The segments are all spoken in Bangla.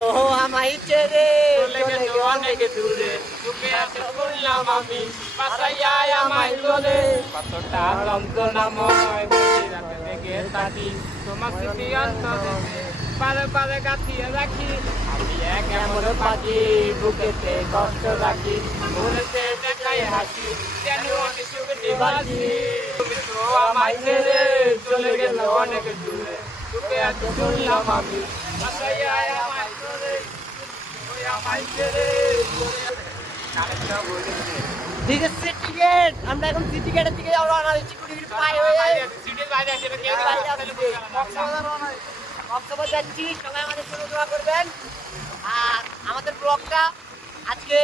ও আমায় ছেড়ে চলে গেল অনেক দূরে, তোকে এত বললাম আমি, বাসাইয়া আমায় তোলে। কতটা যন্ত্রণাময়, প্রতি রাতে জেগে থাকি, তোমার স্মৃতি অন্তরেতে পারে পারে গাঁথিয়ে রাখি। আমি এক এমন পাখি, বুকেতে কষ্ট রাখি, মনেতে দেখাই হাসি, যেন আমি সুখে বাঁচি। তুমি তো আমায় ছেড়ে চলে গেল অনেক দূরে, তোকে এত বললাম আমি, বাসাইয়া আমায় তোলে। ঠিক আছে টিকিট আমরা এখন সিটি গেটের দিকে রওনা দিচ্ছি কুড়ি মিনিট পাই হয়ে কক্সবাজার যাচ্ছি। সবাই আমাদের সঙ্গে দোয়া করবেন। আর আমাদের ব্লগটা আজকে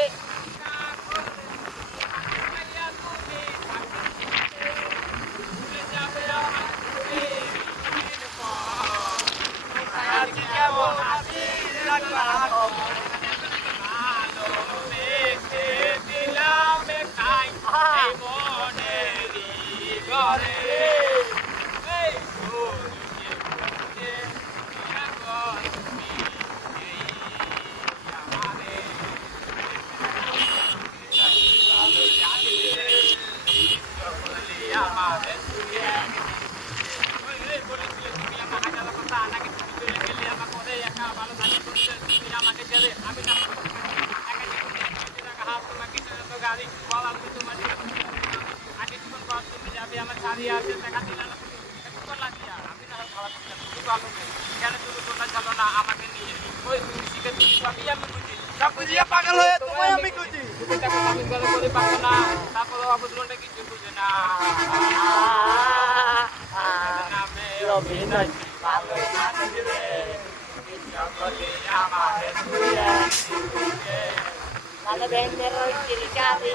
আমার ছাড়িয়ে আছে দেখা দিলাম লাগিয়া আমি না খাওয়া ভালো কেন তুমি তোমরা চলো না আমাকে নিয়ে ওই তুমি শিখে তুমি সবই আমি বুঝি সব বুঝিয়ে পাগল হয়ে তোমায় আমি খুঁজি তুমি টাকা আমি করে পাবো না তারপরে অবুঝমনটা কিছু বুঝে না নামে অভিনয় ভালো না দিলে সকলে আমাদের দুনিয়া ভালো ব্যান্ডের ওই চিরিকাতে